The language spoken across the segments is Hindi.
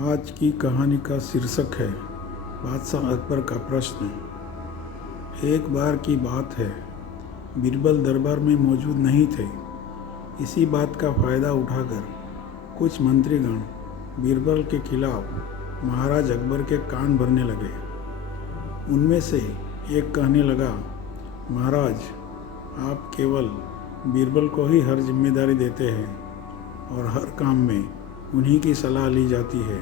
आज की कहानी का शीर्षक है बादशाह अकबर का प्रश्न। एक बार की बात है, बीरबल दरबार में मौजूद नहीं थे। इसी बात का फ़ायदा उठाकर कुछ मंत्रीगण बीरबल के खिलाफ महाराज अकबर के कान भरने लगे। उनमें से एक कहने लगा, महाराज, आप केवल बीरबल को ही हर जिम्मेदारी देते हैं और हर काम में उन्हीं की सलाह ली जाती है।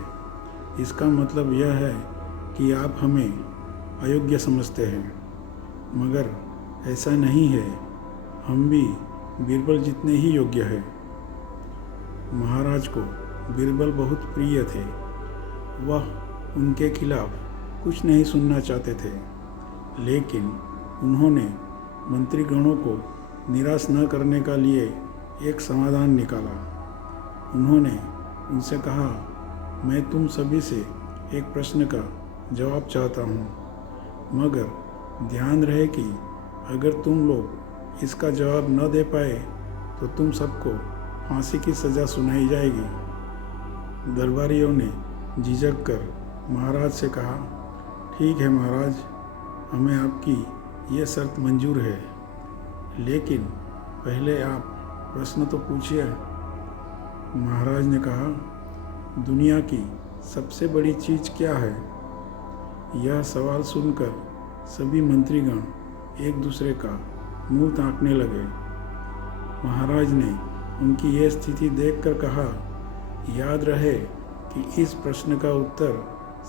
इसका मतलब यह है कि आप हमें अयोग्य समझते हैं, मगर ऐसा नहीं है। हम भी बीरबल जितने ही योग्य हैं। महाराज को बीरबल बहुत प्रिय थे। वह उनके खिलाफ कुछ नहीं सुनना चाहते थे, लेकिन उन्होंने मंत्रीगणों को निराश न करने का लिए एक समाधान निकाला। उन्होंने उनसे कहा, मैं तुम सभी से एक प्रश्न का जवाब चाहता हूँ, मगर ध्यान रहे कि अगर तुम लोग इसका जवाब न दे पाए तो तुम सबको फांसी की सज़ा सुनाई जाएगी। दरबारियों ने झिझक कर महाराज से कहा, ठीक है महाराज, हमें आपकी ये शर्त मंजूर है, लेकिन पहले आप प्रश्न तो पूछिए। महाराज ने कहा, दुनिया की सबसे बड़ी चीज़ क्या है? यह सवाल सुनकर सभी मंत्रीगण एक दूसरे का मुंह ताकने लगे। महाराज ने उनकी यह स्थिति देखकर कहा, याद रहे कि इस प्रश्न का उत्तर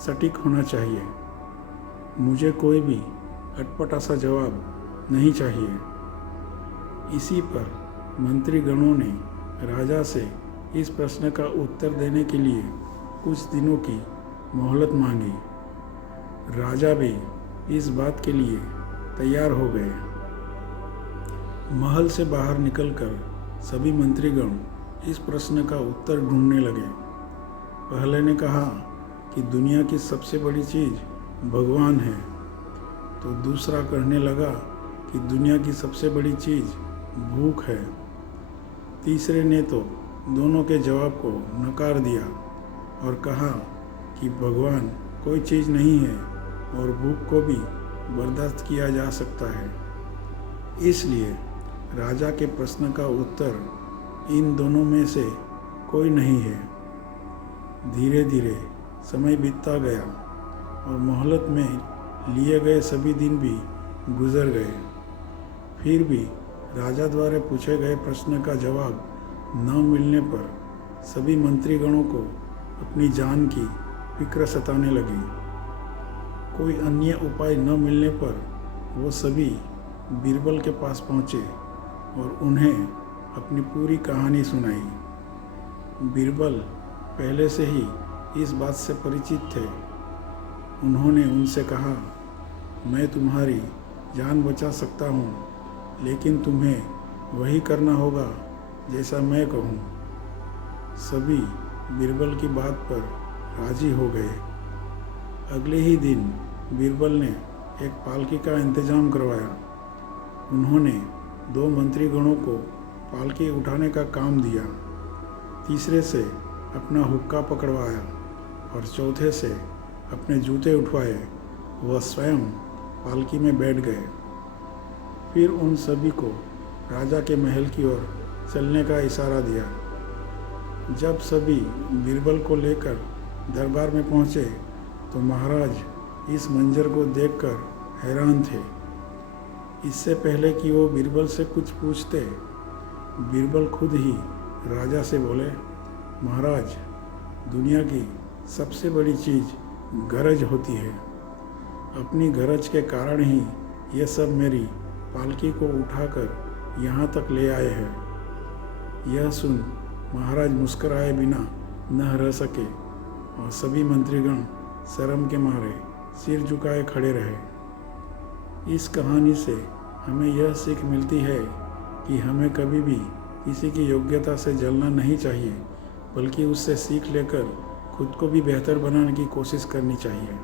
सटीक होना चाहिए। मुझे कोई भी अटपटा सा जवाब नहीं चाहिए। इसी पर मंत्रीगणों ने राजा से इस प्रश्न का उत्तर देने के लिए कुछ दिनों की मोहलत मांगी। राजा भी इस बात के लिए तैयार हो गए। महल से बाहर निकलकर सभी मंत्रीगण इस प्रश्न का उत्तर ढूंढने लगे। पहले ने कहा कि दुनिया की सबसे बड़ी चीज़ भगवान है, तो दूसरा कहने लगा कि दुनिया की सबसे बड़ी चीज़ भूख है। तीसरे ने तो दोनों के जवाब को नकार दिया और कहा कि भगवान कोई चीज़ नहीं है और भूख को भी बर्दाश्त किया जा सकता है। इसलिए राजा के प्रश्न का उत्तर इन दोनों में से कोई नहीं है। धीरे धीरे समय बीतता गया और मोहलत में लिए गए सभी दिन भी गुजर गए। फिर भी राजा द्वारा पूछे गए प्रश्न का जवाब न मिलने पर सभी मंत्रीगणों को अपनी जान की फिक्र सताने लगी। कोई अन्य उपाय न मिलने पर वो सभी बीरबल के पास पहुँचे और उन्हें अपनी पूरी कहानी सुनाई। बीरबल पहले से ही इस बात से परिचित थे। उन्होंने उनसे कहा, मैं तुम्हारी जान बचा सकता हूँ, लेकिन तुम्हें वही करना होगा जैसा मैं कहूँ। सभी बीरबल की बात पर राजी हो गए। अगले ही दिन बीरबल ने एक पालकी का इंतजाम करवाया। उन्होंने 2 मंत्रीगणों को पालकी उठाने का काम दिया, तीसरे से अपना हुक्का पकड़वाया और चौथे से अपने जूते उठवाए। वह स्वयं पालकी में बैठ गए। फिर उन सभी को राजा के महल की ओर चलने का इशारा दिया। जब सभी बीरबल को लेकर दरबार में पहुँचे तो महाराज इस मंजर को देखकर हैरान थे। इससे पहले कि वो बीरबल से कुछ पूछते, बीरबल खुद ही राजा से बोले, महाराज, दुनिया की सबसे बड़ी चीज़ गरज होती है। अपनी गरज के कारण ही ये सब मेरी पालकी को उठाकर यहाँ तक ले आए हैं। यह सुन महाराज मुस्कुराए बिना न रह सके और सभी मंत्रीगण शर्म के मारे सिर झुकाए खड़े रहे। इस कहानी से हमें यह सीख मिलती है कि हमें कभी भी किसी की योग्यता से जलना नहीं चाहिए, बल्कि उससे सीख लेकर खुद को भी बेहतर बनाने की कोशिश करनी चाहिए।